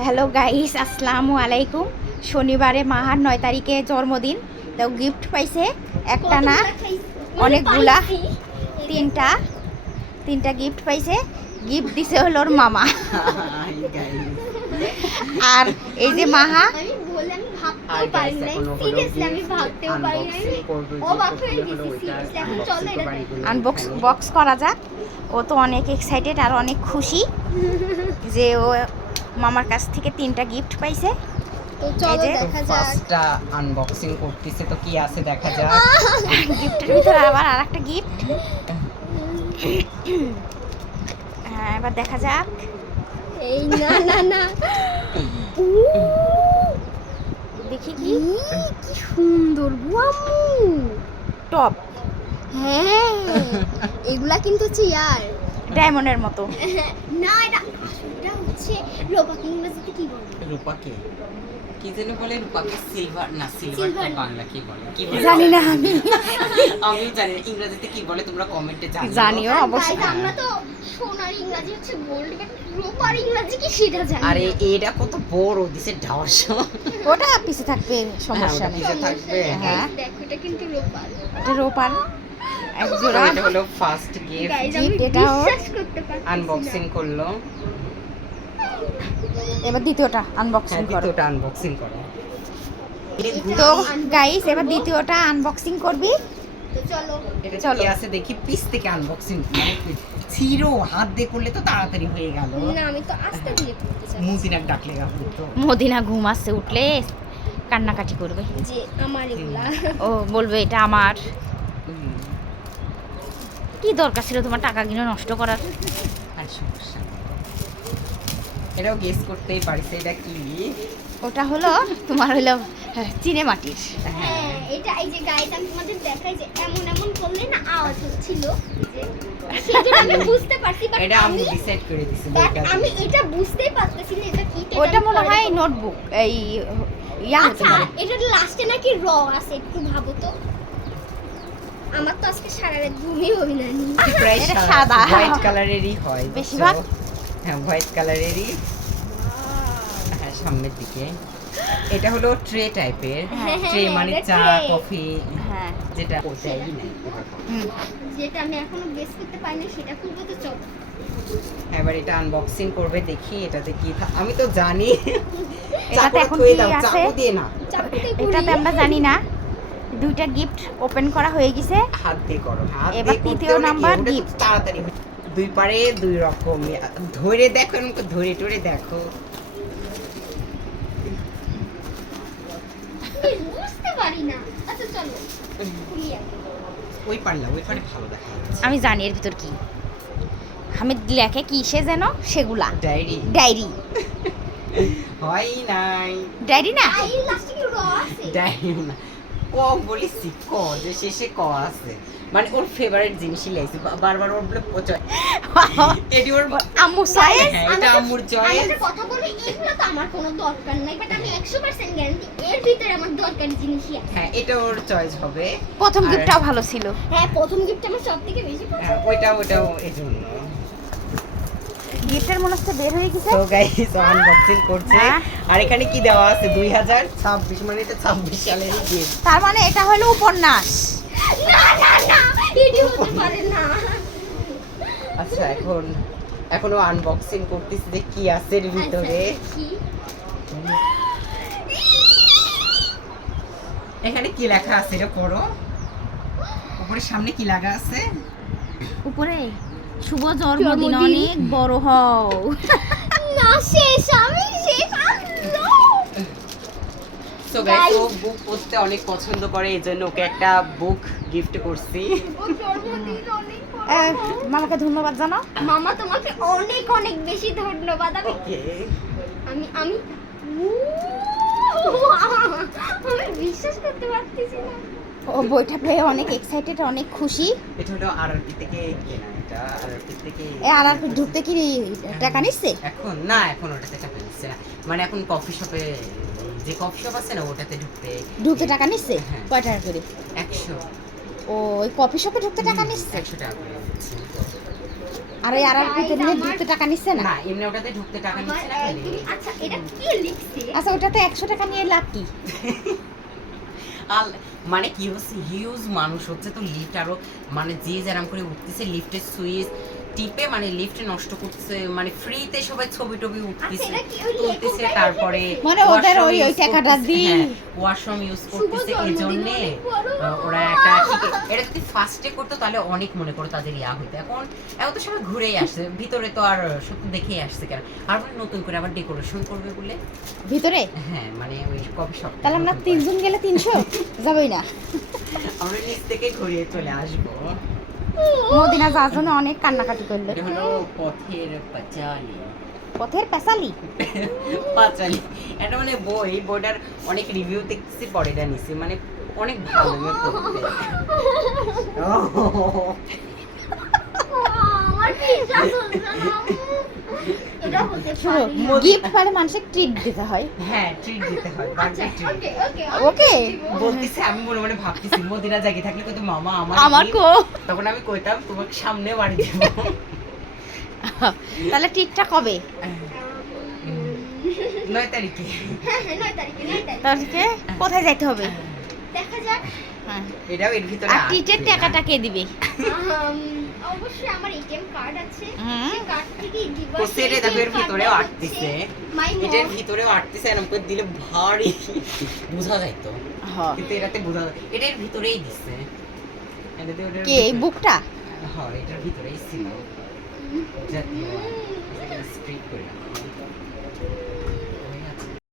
Hello guys, আসসালামু আলাইকুম। শনিবারে মাহার 9 তারিখে জন্মদিন। তো গিফট পাইছে একটা না অনেকগুলা, তিনটা গিফট পাইছে। গিফট দিছে হলো ওর মামা। আর এই যে মাহা বক্স করা যাক। ও তো অনেক এক্সাইটেড আর অনেক খুশি যে ও মামার কাছ থেকে 3টা গিফট পাইছে। তো চলো দেখা যাক। ফার্স্টটা আনবক্সিং করতেছে, তো কি আছে দেখা যাক। গিফটের ভিতরে আবার আরেকটা গিফট। হ্যাঁ, এবার দেখা যাক। এই না না না, দেখি কি সুন্দর আম্মু টপ। হ্যাঁ, এগুলা কিন্তু চেয়ার ডায়মন্ডের মতো। না, এটা হচ্ছে রূপাকে ইংরেজিতে কি বলে? রূপাকে কি জানি বলে? রূপাকে সিলভার না, সিলভার তো বাংলা কি বলে? কি বলে জানি না আমি। আমিও জানি না ইংরেজিতে কি বলে, তোমরা কমেন্টে জানিও অবশ্যই। আমরা তো সোনার ইংরেজি হচ্ছে গোল্ড, বাট রূপার ইংরেজি কি সেটা জানি। আরে এটা কত বড় দিছে, ঢাস। ওটা পিছে থাকবে, সমস্যা নেই। পিছে থাকবে। হ্যাঁ, দেখো এটা কিন্তু রূপার। এটা রূপার এক জোড়া। এটা হলো ফার্স্ট গিফট। গাইস, আমি এটাও বিশ্বাস করতে পারছি না। আনবক্সিং করলো। এবার দ্বিতীয়টা আনবক্সিং হ্যাঁ, করো। দ্বিতীয়টা আনবক্সিং করো। তো গাইস, এবার দ্বিতীয়টা আনবক্সিং করবি। তো চলো। এটা চলো। কি আছে দেখি, পিস থেকে আনবক্সিং ছিড়ো, হাত দিয়ে করলে তো তাড়াতাড়ি হয়ে গেল। না, আমি তো আস্তে ধীরে করতে চাই মুদিনাক ডাকলে গেল তো। মদিনা ঘুম আসছে, উঠলে কান্নাকাটি করবে। যে আমার এগুলা। ও বলবে এটা আমার। হুম, কি দরকার ছিল তোমার টাকা কিনে নষ্ট করার? আর সমস্যা নেই। এটাও গেস করতেই পারিস এটা কি। ওটা হলো তোমার হলো চিনে মাটির। হ্যাঁ, এটা এই যে গাইস আমি তোমাদের দেখাই যে এমন এমন করলে না আওয়াজ হচ্ছিল, যে সেটা আমি বুঝতে পারছি, বাট এটা আমি ডিসাইড করে দিছি বাট বইটা আমি এটা বুঝতেই পারতেছি না এটা কি। ওটা মনে হয় নোটবুক, এই ইয়া হতে আচ্ছা, পারে। এটা লাস্টে নাকি র আছে, একটু ভাবো তো। আমার তো আজকে সারা রাত ঘুমই হবে না। প্রায় এটা সাদা। হোয়াইট কালারেরই হয় বেশিরভাগ। হ্যাঁ, হোয়াইট কালারেরই। হ্যাঁ, সামনের দিকে এটা হলো ট্রে টাইপের। হ্যাঁ, ট্রে হ্যাঁ, মানে এটা চা tray। কফি, হ্যাঁ। যেটা ওটাই নাই। হুম। যেটা আমি এখনো গেস করতে পারিনি সেটা খুলবো, তো চলো। এবার এটা আনবক্সিং করবে, দেখি এটাতে কি আমি তো জানি। এটাতে চাকুটা এখন থুয়ে কি দাও, আছে? চাকু দিয়ে না, চাকুতেই এটাতে পুরি। আমরা জানি না। 2টা গিফট ওপেন করা হয়ে গেছে। হাত দিয়ে করো। হাত এবার দিয়ে তৃতীয় করতে নাম্বার ওটা খুব gift। তাড়াতাড়ি হয়। দুই পারে দুই রকম। ধরে দেখো, এরকম ধরে টরে দেখো। আমি বুঝতে পারি না। আচ্ছা চলো খুলি আগে। ওই পারলা, ওই পারে ভালো দেখা যাচ্ছে। আমি জানি এর ভিতর কি। আমি লেখে কিসে যেন সেগুলা। Diary diary. হয় নাই। ডায়েরি না? এই লাস্টে কি র আছে? ডায়েরি না, ক বলেছি, ক যে শেষে ক আছে, মানে ওর ফেভারিট জিনিসই লাইছে বারবার। ওর বলে পচয় এটি ওর আম্মু চয়েস। হ্যাঁ, এটা আম্মুর আমি চয়েস। একটা কথা বলি, এগুলো তো আমার কোনো দরকার নাই, বাট আমি 100% গ্যারান্টি এর ভিতরে আমার দরকারি জিনিসই আছে। হ্যাঁ, এটা ওর চয়েস হবে। প্রথম আর- গিফটটাও ভালো ছিল। হ্যাঁ, প্রথম গিফট আমার সবথেকে বেশি হ্যাঁ, পছন্দ। ওইটাও এই জন্য। গিফটের মনে হচ্ছে বের হয়ে গেছে। তো গাইস, আনবক্সিং করছে। হ্যাঁ। আর এখানে কি দেওয়া আছে? 2026, মানে এটা 26 সালেরই গিফট। তার মানে এটা হলো উপন্যাস। না না না, এটি হতে পারে না। আচ্ছা, এখনো আনবক্সিং করতেছি যে কি আছে এর ভিতরে। আচ্ছা, কি? এখানে কি লেখা আছে এটা পড়ো। উপরে সামনে কি লাগা আছে? উপরে শুভ জন্মদিন, জন্মদিন। অনেক বড় হও। না, শেষ, আমি শেষ। আল্লাহ। সো গাইস, ও বুক পড়তে অনেক পছন্দ করে, এজন্য ওকে একটা বুক গিফট করছি। ওর জন্মদিন অনেক বড়। মামাকে ধন্যবাদ জানাও। মামা তোমাকে অনেক অনেক বেশি ধন্যবাদ। ওকে, আমি আমি আমি বিশ্বাস করতে পারতেছি না। ও বইটা পেয়ে অনেক এক্সাইটেড, অনেক খুশি। এটা হলো আরআরপি থেকে কেনা। এটা আরআরপি থেকে। আর ঢুকতে কি টাকা নিচ্ছে? এখন না, এখন ওটাতে টাকা নিচ্ছে না, মানে এখন কফি শপে, যে কফি শপ আছে না, ওটাতে ঢুকতে টাকা নিচ্ছে? হ্যাঁ। কয় টাকা করে? 100। ও, ওই কফি শপে ঢুকতে টাকা নিচ্ছে? 100 টাকা করে নিচ্ছে। আর ওই আড়ার ভিতরে নিয়ে ঢুকতে টাকা নিচ্ছে না? না এমনি ওটাতে ঢুকতে টাকা নিচ্ছে না খালি। আচ্ছা এটা কি লিখছে? আচ্ছা ওটাতে 100 টাকা নিয়ে লাভ কি? আর মানে কি হচ্ছে হিউজ মানুষ হচ্ছে তো লিফট আরো মানে যে যেরাম করে উঠতেছে লিফটের সুইচ টিপে মানে লিফট নষ্ট করতেছে মানে ফ্রিতে সবাই ছবি টবি উঠতেছে আচ্ছা, এটা কি ওই তুলতেছে লেখক তারপরে মানে ওদের ওই টাকাটা দিই। ওয়াশরুম ইউজ করতেছে শুভ এই জন্মদিন জন্য অনেক বড়। ওরা একটা এটা যদি ফার্স্টে করতো তাহলে অনেক মনে করো তাদের ইয়া হইতো এখন এখন তো সবাই ঘুরেই আসছে ভিতরে তো আর সত্যি দেখেই আসছে কেন আর মানে নতুন করে আবার ডেকোরেশন করবে বলে ভিতরে? হ্যাঁ মানে ওই কফি শপ তাহলে আমরা 3 জন গেলে 300 যাবেই না। আমরা নিচ থেকে ঘুরিয়ে চলে আসবো। মদিনা যাওয়ার জন্য অনেক কান্নাকাটি করলো। এটা হলো পথের পাঁচালী। পথের পেশালি? পাঁচালী এটা মানে বই বইটার অনেক রিভিউ দেখছি পরে এটা নিছি মানে অনেক ভালো লাগে পড়তে। আমার বিশ্বাস হচ্ছে না। এটা হতে শুনো, পারে। গিফট পারে মানুষের ট্রিট দিতে হয়। হ্যাঁ ট্রিট দিতে হয় আচ্ছা বার্থডে ট্রিট ওকে ওকে ওকে? বলতেছে আমি মনে মনে ভাবতেছি মদিনা জায়গায় থাকলে কত মামা আমার gift। কো। তখন আমি কইতাম তোমাকে সামনে বাড়ি দেব। তাহলে ট্রিটটা কবে? 9 তারিখে হ্যাঁ 9 তারিখে 9 তারিখে তাহলে কোথায় যাইতে হবে? দেখা যাক। হ্যাঁ। এটাও এর ভিতরে আর আছে ট্রিটের না? টাকাটা কে দিবে? অবশ্যই আমার এটিএম কার্ড আছে হুম। সেই কার্ড থেকে দিবা কোসেরে দেখো এর ভিতরেও আটতেছে মাই এটার ভিতরেও আটতেছে এরকম করে দিলে ভারী বোঝা যাইতো হ্যাঁ। কিন্তু এটাতে বোঝা যায় এটার ভিতরেই দিছে এটাতে ওটার কে এই বুকটা? হ্যাঁ এটার ভিতরেই ছিল জাতীয় স্ট্রিক করে রাখো।